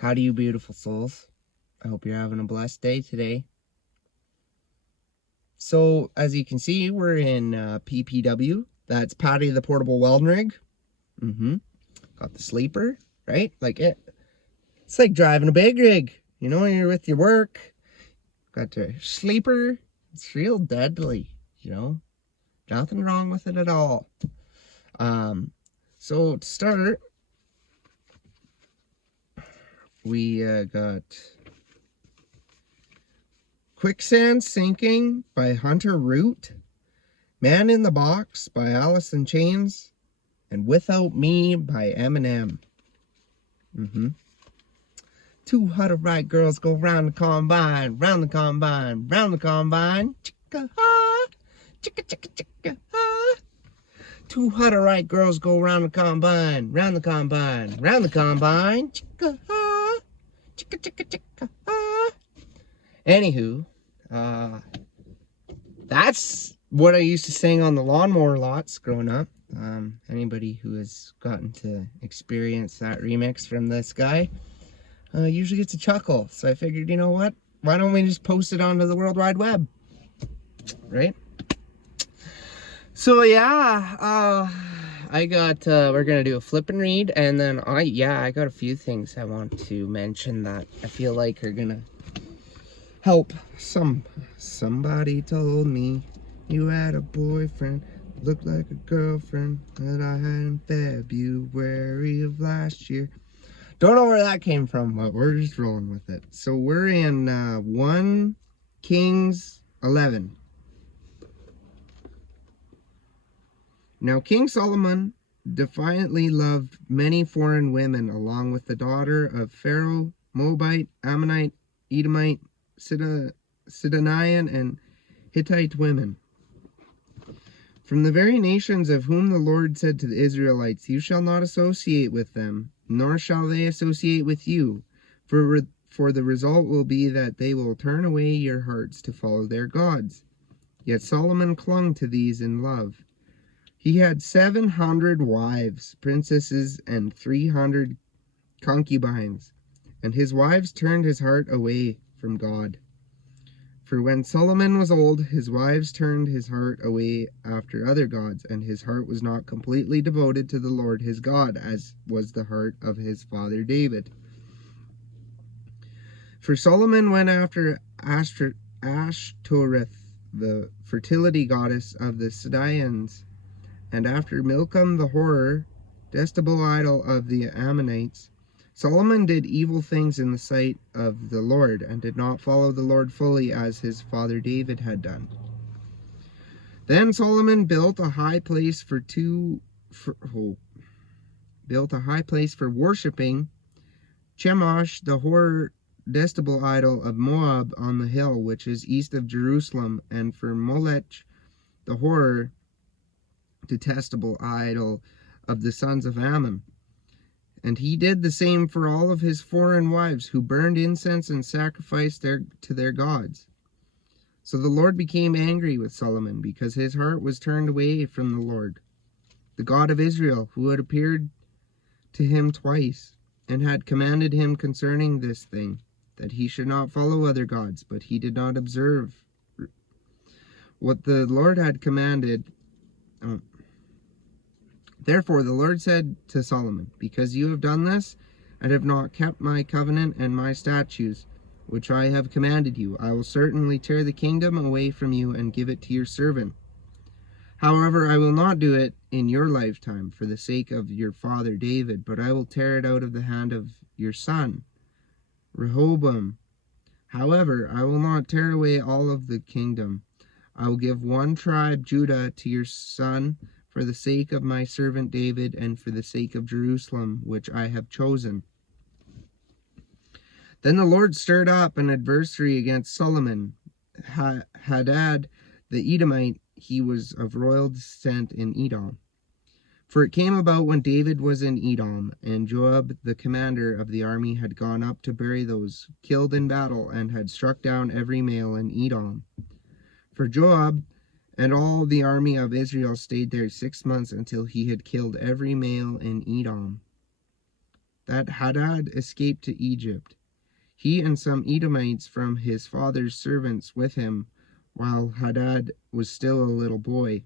Howdy, you beautiful souls. I hope you're having a blessed day today. So, as you can see, we're in PPW. That's Patty the Portable Welding Rig. Got the sleeper, right? It's like driving a big rig. You know, when you're with your work, got your sleeper. It's real deadly, you know. Nothing wrong with it at all. So to start, we got Quicksand Sinking by Hunter Root, Man in the Box by Alice in Chains, and Without Me by Eminem. Two hot-right girls go round the combine, round the combine, round the combine. Chicka-ha, chicka-chicka-chicka-ha. Two hot-right girls go round the combine, round the combine, round the combine. Chicka-ha, chicka-chicka-chicka-ha. Anywho, that's what I used to sing on the lawnmower lots growing up. Anybody who has gotten to experience that remix from this guy usually gets a chuckle. So I figured, you know what? Why don't we just post it onto the World Wide Web? Right? So yeah, I got, we're gonna do a flip and read, and then I got a few things I want to mention that I feel like are gonna help. Somebody told me you had a boyfriend, looked like a girlfriend that I had in February of last year. Don't know where that came from, but we're just rolling with it. So we're in 1 Kings 11. Now King Solomon defiantly loved many foreign women, along with the daughter of Pharaoh, Moabite, Ammonite, Edomite, Sidonian, and Hittite women. From the very nations of whom the Lord said to the Israelites, "You shall not associate with them, nor shall they associate with you, for the result will be that they will turn away your hearts to follow their gods." Yet Solomon clung to these in love. He had 700 wives, princesses, and 300 concubines, and his wives turned his heart away from God. For when Solomon was old, his wives turned his heart away after other gods, and his heart was not completely devoted to the Lord his God, as was the heart of his father David. For Solomon went after Ashtoreth, the fertility goddess of the Sidonians, and after Milcom the whore, detestable idol of the Ammonites. Solomon did evil things in the sight of the Lord, and did not follow the Lord fully as his father David had done. Then Solomon built a high place for worshiping Chemosh, the whore, detestable idol of Moab, on the hill which is east of Jerusalem, and for Molech, the whore, detestable idol of the sons of Ammon. And he did the same for all of his foreign wives, who burned incense and sacrificed to their gods. So the Lord became angry with Solomon, because his heart was turned away from the Lord, the God of Israel, who had appeared to him twice, and had commanded him concerning this thing, that he should not follow other gods. But he did not observe what the Lord had commanded. Therefore the Lord said to Solomon, "Because you have done this, and have not kept my covenant and my statutes, which I have commanded you, I will certainly tear the kingdom away from you and give it to your servant. However, I will not do it in your lifetime for the sake of your father David, but I will tear it out of the hand of your son, Rehoboam. However, I will not tear away all of the kingdom. I will give one tribe, Judah, to your son, for the sake of my servant David, and for the sake of Jerusalem, which I have chosen." Then the Lord stirred up an adversary against Solomon, Hadad the Edomite. He was of royal descent in Edom. For it came about when David was in Edom, and Joab the commander of the army had gone up to bury those killed in battle, and had struck down every male in Edom. For Joab and all the army of Israel stayed there 6 months, until he had killed every male in Edom. that Hadad escaped to Egypt, he and some Edomites from his father's servants with him, while Hadad was still a little boy.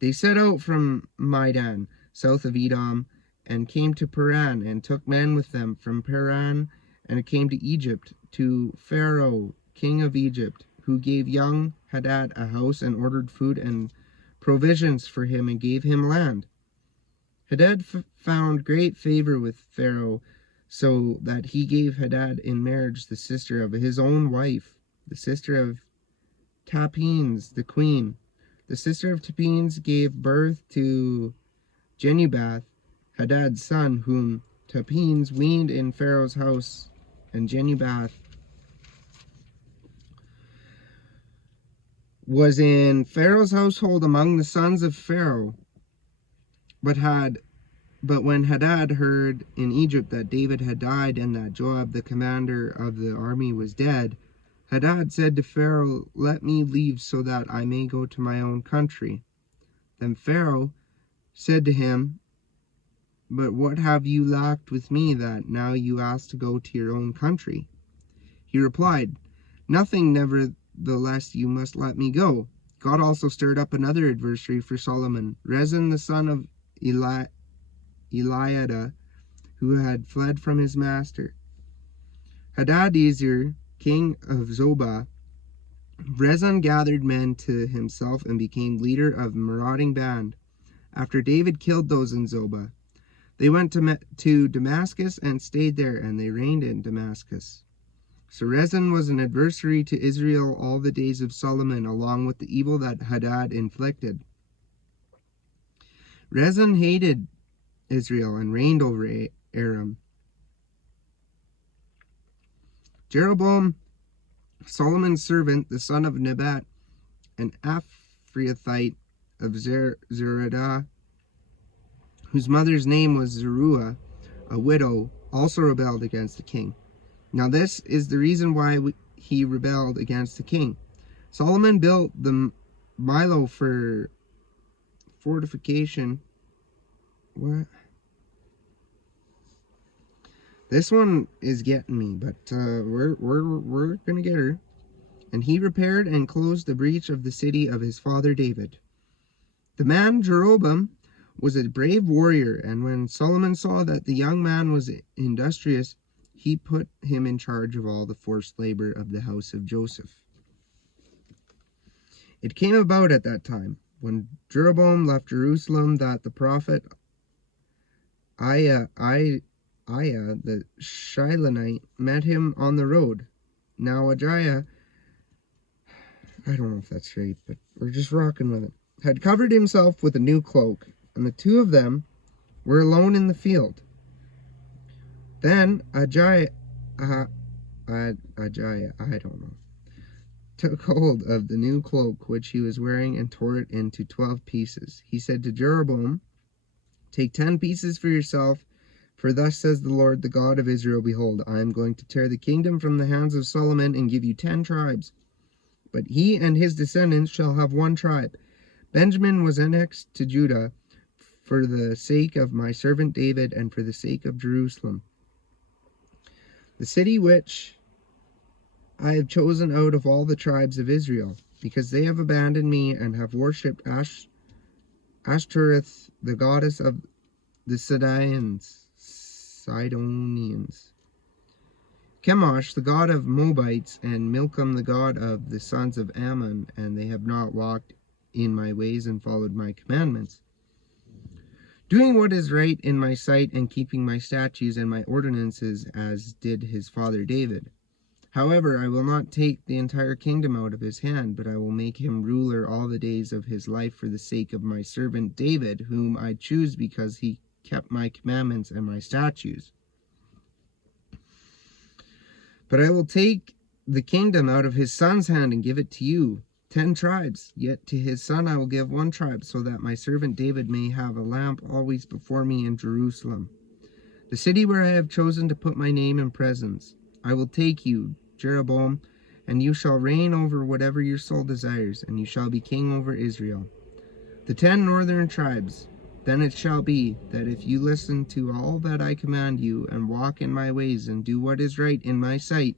They set out from Midan, south of Edom, and came to Paran, and took men with them from Paran, and came to Egypt, to Pharaoh, king of Egypt, who gave young Hadad a house, and ordered food and provisions for him, and gave him land. Hadad found great favor with Pharaoh, so that he gave Hadad in marriage the sister of his own wife, the sister of Tapenes, the queen. The sister of Tapenes gave birth to Genubath, Hadad's son, whom Tapenes weaned in Pharaoh's house, and Genubath was in Pharaoh's household among the sons of Pharaoh. But when Hadad heard in Egypt that David had died, and that Joab, the commander of the army, was dead, Hadad said to Pharaoh, "Let me leave so that I may go to my own country." Then Pharaoh said to him, "But what have you lacked with me, that now you ask to go to your own country?" He replied, "Nothing, nevertheless you must let me go." God also stirred up another adversary for Solomon, Rezin the son of Eliada, who had fled from his master. Hadadezer, king of Zobah, Rezin gathered men to himself and became leader of a marauding band. After David killed those in Zobah, they went to Damascus and stayed there, and they reigned in Damascus. So Rezin was an adversary to Israel all the days of Solomon, along with the evil that Hadad inflicted. Rezin hated Israel and reigned over Aram. Jeroboam, Solomon's servant, the son of Nebat, an Ephrathite of Zeradah, whose mother's name was Zeruiah, a widow, also rebelled against the king. Now this is the reason why he rebelled against the king. Solomon built the Milo for fortification. What? This one is getting me, but we're gonna get her. And he repaired and closed the breach of the city of his father David. The man Jeroboam was a brave warrior, and when Solomon saw that the young man was industrious, he put him in charge of all the forced labor of the house of Joseph. It came about at that time, when Jeroboam left Jerusalem, that the prophet Ahijah the Shilonite met him on the road. Now Ahijah, I don't know if that's right, but we're just rocking with it, had covered himself with a new cloak, and the two of them were alone in the field. Then Ahijah, took hold of the new cloak which he was wearing and tore it into 12 pieces. He said to Jeroboam, "Take 10 pieces for yourself, for thus says the Lord, the God of Israel, behold, I am going to tear the kingdom from the hands of Solomon and give you 10 tribes. But he and his descendants shall have 1 tribe. Benjamin was annexed to Judah for the sake of my servant David and for the sake of Jerusalem, the city which I have chosen out of all the tribes of Israel, because they have abandoned me and have worshipped Ashtoreth, the goddess of the Sidonians, Chemosh, the god of Moabites, and Milcom, the god of the sons of Ammon, and they have not walked in my ways and followed my commandments, doing what is right in my sight and keeping my statutes and my ordinances, as did his father David. However, I will not take the entire kingdom out of his hand, but I will make him ruler all the days of his life for the sake of my servant David, whom I choose because he kept my commandments and my statutes. But I will take the kingdom out of his son's hand and give it to you, 10 tribes. Yet to his son I will give 1 tribe, so that my servant David may have a lamp always before me in Jerusalem, the city where I have chosen to put my name and presence. I will take you, Jeroboam, and you shall reign over whatever your soul desires, and you shall be king over Israel. The 10 northern tribes Then it shall be that if you listen to all that I command you, and walk in my ways, and do what is right in my sight,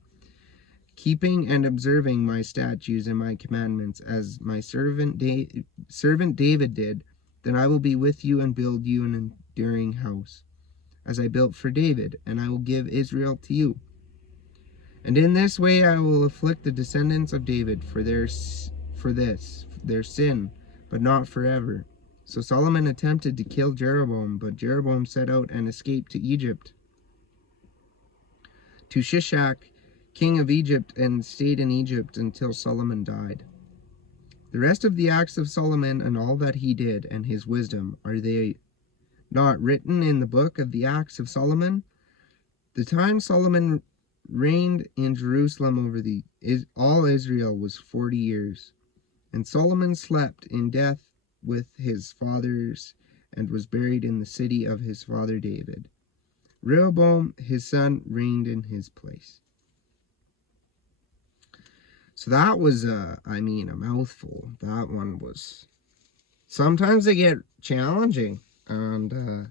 keeping and observing my statutes and my commandments, as my servant David did, then I will be with you and build you an enduring house, as I built for David, and I will give Israel to you. And in this way I will afflict the descendants of David for their sin, but not forever. So Solomon attempted to kill Jeroboam, but Jeroboam set out and escaped to Egypt, to Shishak, king of Egypt, and stayed in Egypt until Solomon died. The rest of the acts of Solomon and all that he did, and his wisdom, are they not written in the book of the acts of Solomon? The time Solomon reigned in Jerusalem over all Israel was 40 years. And Solomon slept in death with his fathers, and was buried in the city of his father David. Rehoboam his son reigned in his place. So that was a mouthful. That one was, sometimes they get challenging, and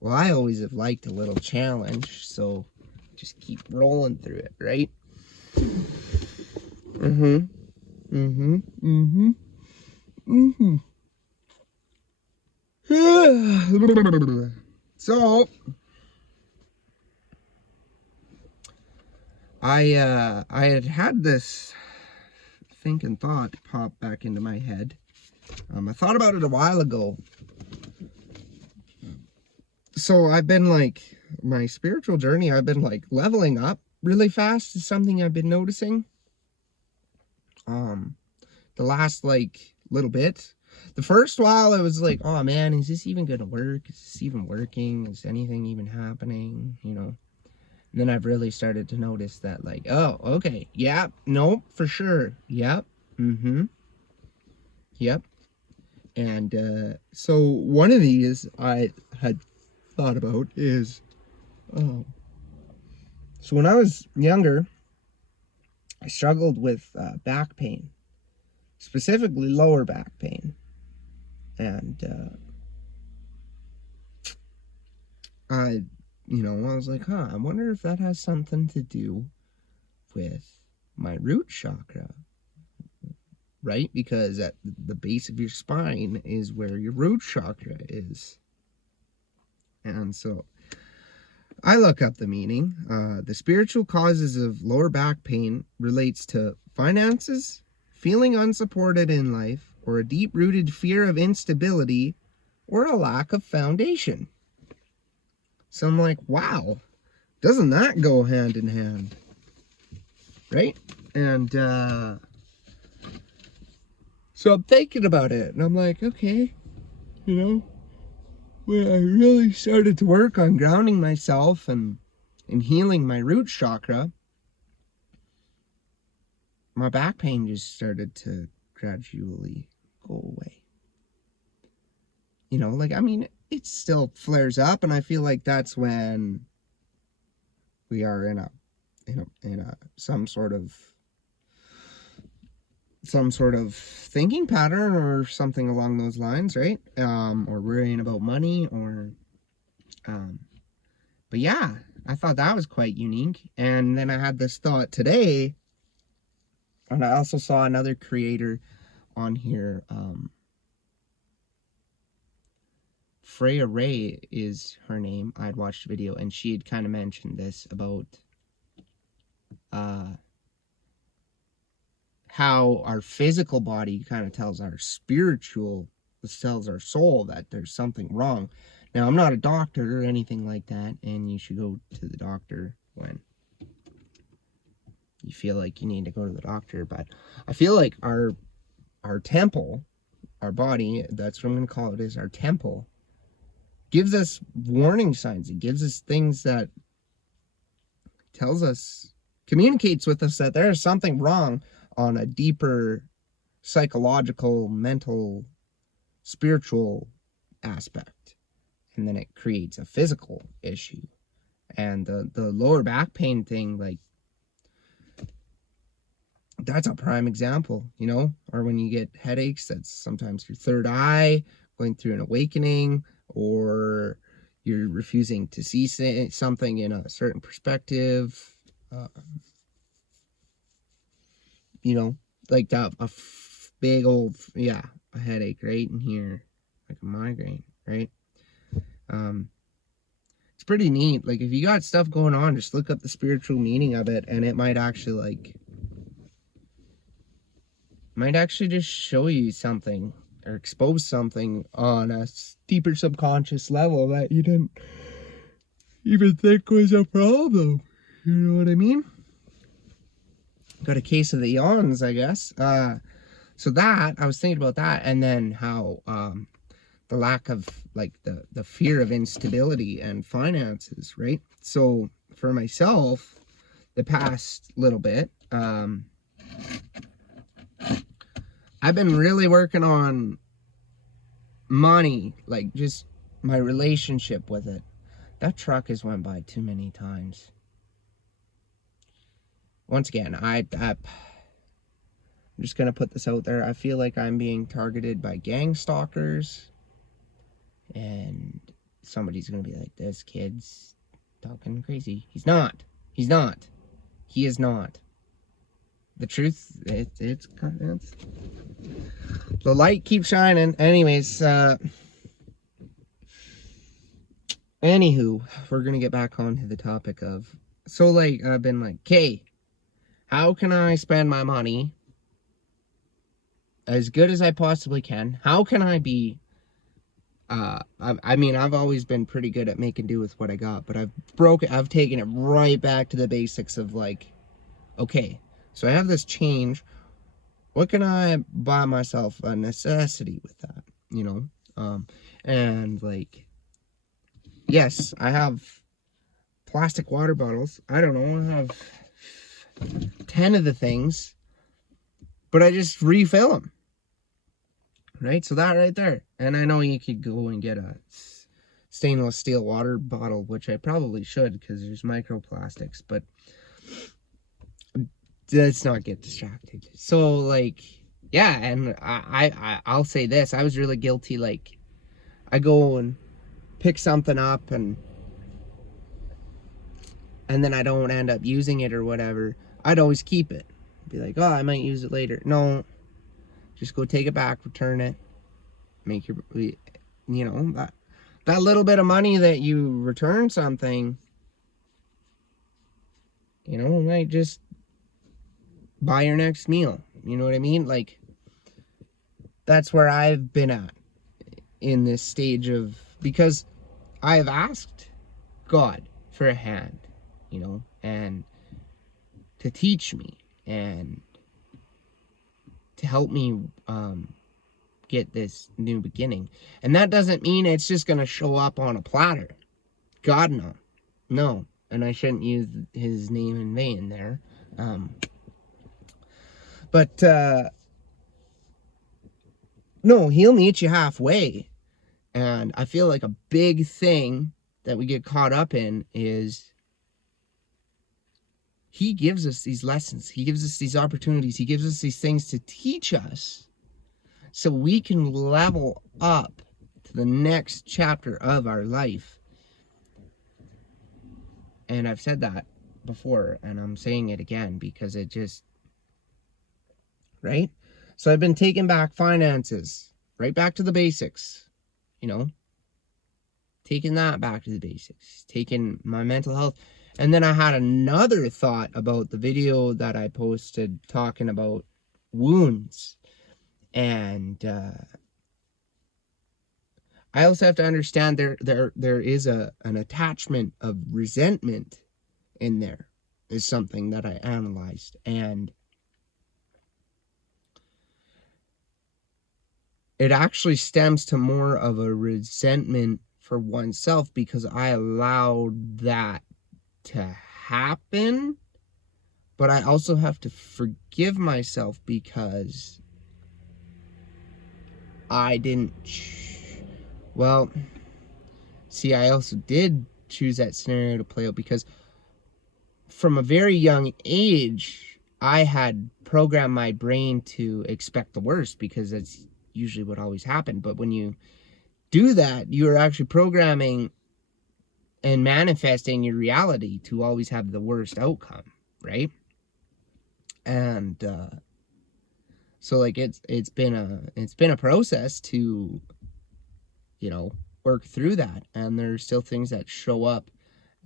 well, I always have liked a little challenge, so just keep rolling through it, right? So I had this thinking thought pop back into my head. I thought about it a while ago. So I've been my spiritual journey, I've been leveling up really fast, is something I've been noticing. The last little bit. The first while I was like, oh man, is this even gonna work? Is this even working? Is anything even happening? And then I've really started to notice that oh, okay, yep, nope, for sure, yep, yep. And so one of these I had thought about is, so when I was younger, I struggled with back pain, specifically lower back pain. And I was like, I wonder if that has something to do with my root chakra, right? Because at the base of your spine is where your root chakra is. And so I look up the meaning. The spiritual causes of lower back pain relates to finances, feeling unsupported in life, or a deep-rooted fear of instability, or a lack of foundation. So I'm like, wow, doesn't that go hand in hand? Right? And so I'm thinking about it, and I'm like, okay, when I really started to work on grounding myself and healing my root chakra, my back pain just started to gradually go away. It still flares up, and I feel like that's when we are in a some sort of thinking pattern or something along those lines, right? Or worrying about money, or but yeah, I thought that was quite unique. And then I had this thought today, and I also saw another creator on here, Freya Ray is her name. I'd watched a video, and she had kind of mentioned this about how our physical body kind of tells our soul that there's something wrong. Now, I'm not a doctor or anything like that, and you should go to the doctor when you feel like you need to go to the doctor, but I feel like our temple, our body, that's what I'm going to call it, is our temple, gives us warning signs. It gives us things that tells us, communicates with us that there is something wrong on a deeper psychological, mental, spiritual aspect. And then it creates a physical issue. And the lower back pain thing, that's a prime example, or when you get headaches, that's sometimes your third eye going through an awakening, or you're refusing to see something in a certain perspective, you know, like that, big old, a headache right in here, like a migraine, right? It's pretty neat. Like, if you got stuff going on, just look up the spiritual meaning of it, and it might actually, just show you something, or expose something on a deeper subconscious level that you didn't even think was a problem. You know what I mean? Got a case of the yawns, I guess. So that, I was thinking about that, and then how the lack of, like, the fear of instability and finances, right? So for myself, the past little bit, I've been really working on money, like just my relationship with it. That truck has went by too many times. Once again, I'm just gonna put this out there. I feel like I'm being targeted by gang stalkers, and somebody's gonna be like, this kid's talking crazy. He's not. He is not. The truth, it's the light keeps shining. Anyways, anywho, we're gonna get back onto the topic of, so, like, I've been like, okay, how can I spend my money as good as I possibly can? How can I be, I mean, I've always been pretty good at making do with what I got, but I've taken it right back to the basics of, like, okay, so I have this change. What can I buy myself a necessity with that, you know? And, like, yes, I have plastic water bottles. I don't know, I have 10 of the things, but I just refill them, right? So that right there. And I know you could go and get a stainless steel water bottle, which I probably should, because there's microplastics, but let's not get distracted. So, like, yeah, and I'll say this, I was really guilty. Like, I go and pick something up, and then I don't end up using it or whatever. I'd always keep it. Be like, oh, I might use it later. No, just go take it back, return it, make your, you know, that little bit of money that you return something, you know, might just buy your next meal. You know what I mean? Like, that's where I've been at in this stage of, because I have asked God for a hand, you know, and to teach me and to help me get this new beginning. And that doesn't mean it's just going to show up on a platter. God, no. No. And I shouldn't use his name in vain there. But no, he'll meet you halfway. And I feel like a big thing that we get caught up in is he gives us these lessons. He gives us these opportunities. He gives us these things to teach us so we can level up to the next chapter of our life. And I've said that before, and I'm saying it again because it just, right? So I've been taking back finances, right back to the basics, you know, taking that back to the basics, taking my mental health. And then I had another thought about the video that I posted talking about wounds. And I also have to understand there is an attachment of resentment in there, is something that I analyzed. And it actually stems to more of a resentment for oneself because I allowed that to happen. But I also have to forgive myself because I didn't, well, see, I also did choose that scenario to play out because from a very young age, I had programmed my brain to expect the worst because that's usually what always happened. But when you do that, you're actually programming and manifesting your reality to always have the worst outcome, right? And so like it's been a process to, you know, work through that, and there's still things that show up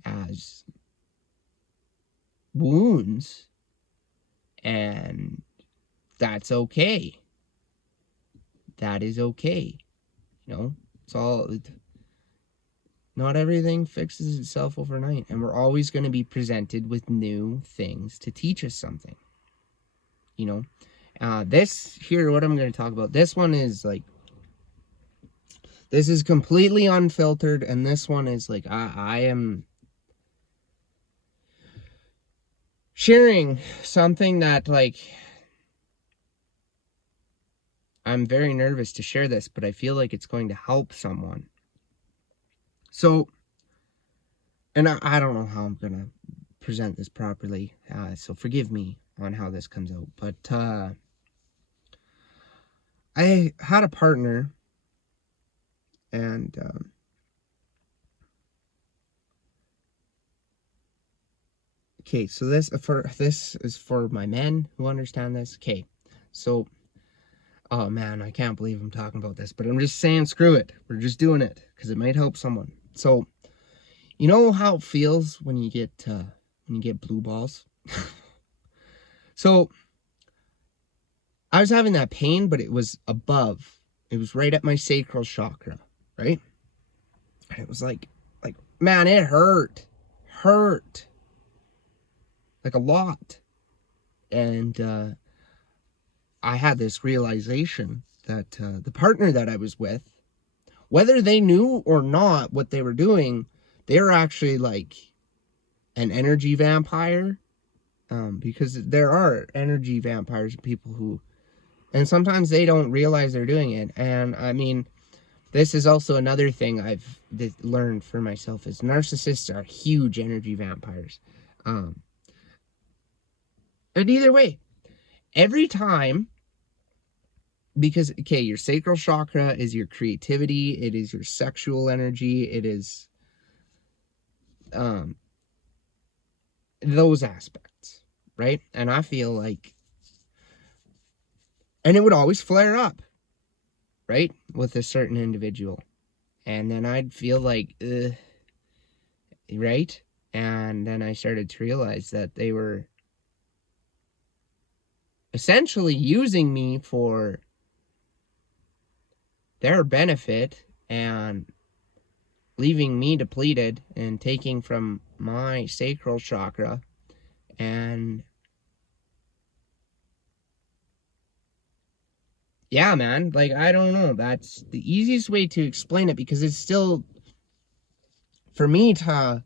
as wounds, and that's okay. That is okay. You know, not everything fixes itself overnight, and we're always going to be presented with new things to teach us something. You know, this here, what I'm going to talk about, this one is like, this is completely unfiltered, and this one is like, I am sharing something that, like, I'm very nervous to share this, but I feel like it's going to help someone. So, and I don't know how I'm going to present this properly, so forgive me on how this comes out, but I had a partner, and okay, so this is for my men who understand this. Okay, so, oh man, I can't believe I'm talking about this, but I'm just saying, screw it. We're just doing it because it might help someone. So, you know how it feels when you get blue balls? So, I was having that pain, but it was above. It was right at my sacral chakra, right? And it was like, man, it hurt like a lot. And I had this realization that the partner that I was with, whether they knew or not what they were doing, they were actually like an energy vampire, because there are energy vampires, people who, and sometimes they don't realize they're doing it. And I mean, this is also another thing I've learned for myself, is narcissists are huge energy vampires. And either way, every time, because, okay, your sacral chakra is your creativity, it is your sexual energy, it is those aspects, right? And I feel like, and it would always flare up, right, with a certain individual, and then I'd feel like, right? And then I started to realize that they were essentially using me for their benefit and leaving me depleted and taking from my sacral chakra. And yeah, man, like, I don't know. That's the easiest way to explain it, because it's still, for me to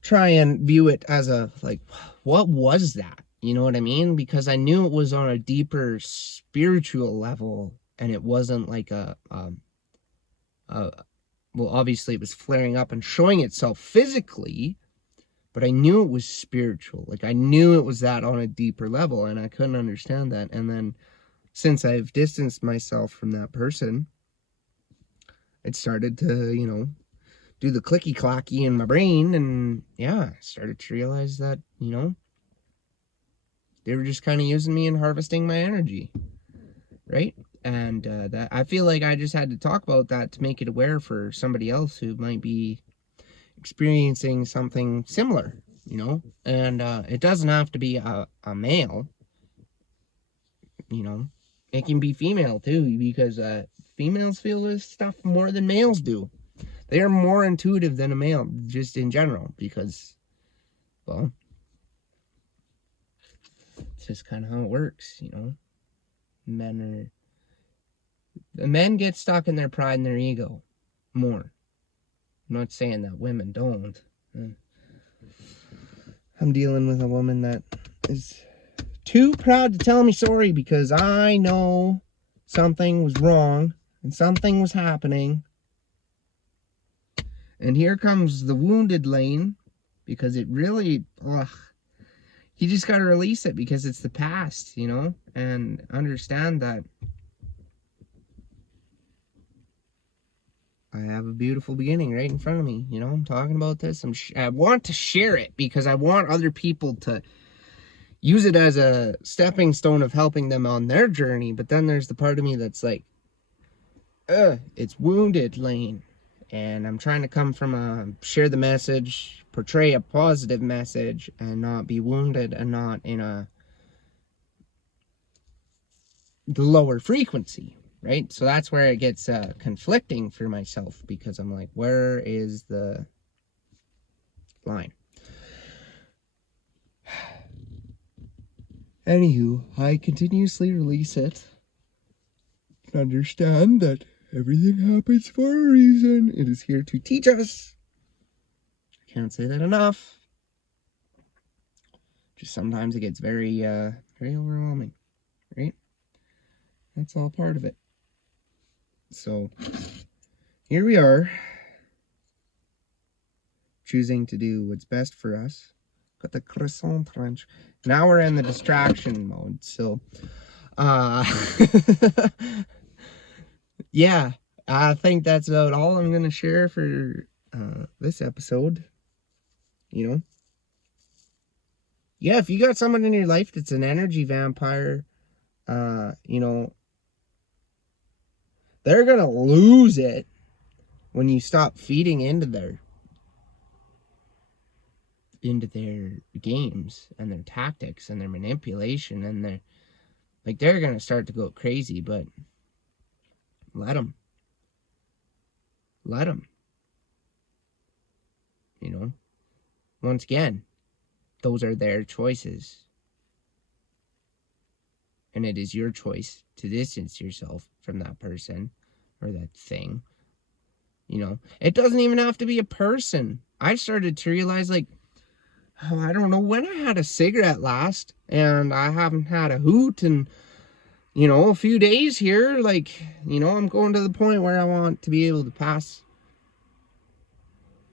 try and view it as a, like, what was that? You know what I mean? Because I knew it was on a deeper spiritual level, and it wasn't like well, obviously it was flaring up and showing itself physically, but I knew it was spiritual. Like, I knew it was that on a deeper level, and I couldn't understand that. And then, since I've distanced myself from that person, it started to, you know, do the clicky-clacky in my brain, and yeah, I started to realize that, you know, they were just kind of using me and harvesting my energy, right? And that, I feel like I just had to talk about that to make it aware for somebody else who might be experiencing something similar, you know? And it doesn't have to be a male, you know? It can be female too, because females feel this stuff more than males do. They are more intuitive than a male, just in general, because, well, it's just kind of how it works, you know? Men get stuck in their pride and their ego more. I'm not saying that women don't. I'm dealing with a woman that is too proud to tell me sorry, because I know something was wrong and something was happening. And here comes the wounded lane, because it really, you just got to release it, because it's the past, you know, and understand that I have a beautiful beginning right in front of me. You know, I'm talking about this. I want to share it because I want other people to use it as a stepping stone of helping them on their journey. But then there's the part of me that's like, it's wounded, Lane. And I'm trying to come from share the message, portray a positive message, and not be wounded and not in the lower frequency, right? So that's where it gets conflicting for myself, because I'm like, where is the line? Anywho, I continuously release it. Understand that everything happens for a reason. It is here to teach us. I can't say that enough. Just sometimes it gets very overwhelming, right? That's all part of it. So here we are, choosing to do what's best for us. Got the croissant trench. Now we're in the distraction mode. So, yeah, I think that's about all I'm gonna share for this episode. You know, yeah, if you got someone in your life that's an energy vampire, you know, they're gonna lose it when you stop feeding into their games and their tactics and their manipulation, and they're gonna start to go crazy. But let them, you know. Once again, those are their choices, and it is your choice to distance yourself from that person or that thing. You know, it doesn't even have to be a person. I started to realize, like, I don't know when I had a cigarette last, and I haven't had a hoot in, you know, a few days here. Like, you know, I'm going to the point where I want to be able to pass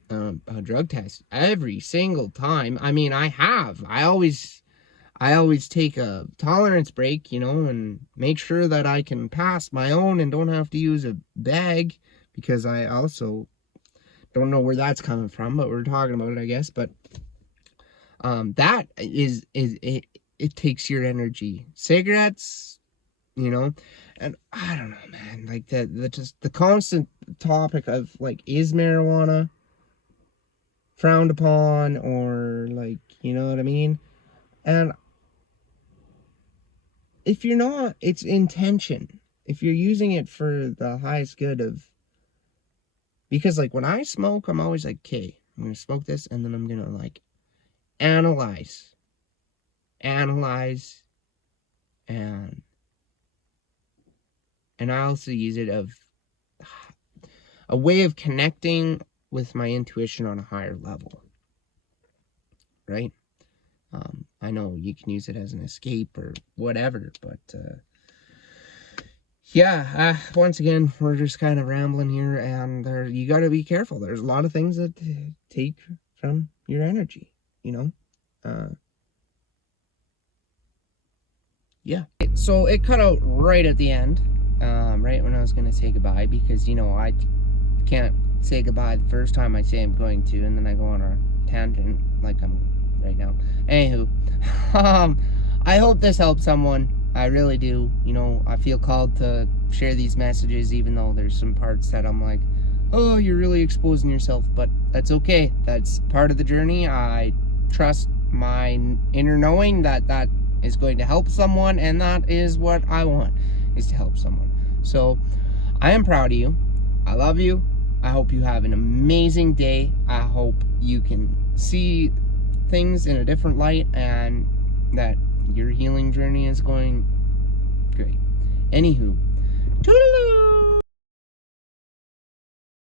a drug test every single time. I mean, I always take a tolerance break, you know, and make sure that I can pass my own and don't have to use a bag, because I also don't know where that's coming from, but we're talking about it, I guess. But that is it takes your energy. Cigarettes, you know, and I don't know, man, like the constant topic of, like, is marijuana frowned upon, or, like, you know what I mean? And if you're not, it's intention. If you're using it for the highest good of, because, like, when I smoke, I'm always like, okay, I'm gonna smoke this, and then I'm gonna, like, analyze, and I also use it of a way of connecting with my intuition on a higher level, right? I know you can use it as an escape or whatever, but yeah, once again, we're just kind of rambling here, and you got to be careful. There's a lot of things that take from your energy, you know? Yeah. So it cut out right at the end, right when I was going to say goodbye, because, you know, I can't say goodbye the first time I say I'm going to, and then I go on a tangent like I'm right now. Anywho, I hope this helps someone. I really do. You know, I feel called to share these messages, even though there's some parts that I'm like, oh, you're really exposing yourself, but that's okay. That's part of the journey. I trust my inner knowing that that is going to help someone, and that is what I want, is to help someone. So I am proud of you. I love you. I hope you have an amazing day. I hope you can see things in a different light, and that your healing journey is going great. Anywho, toodaloo!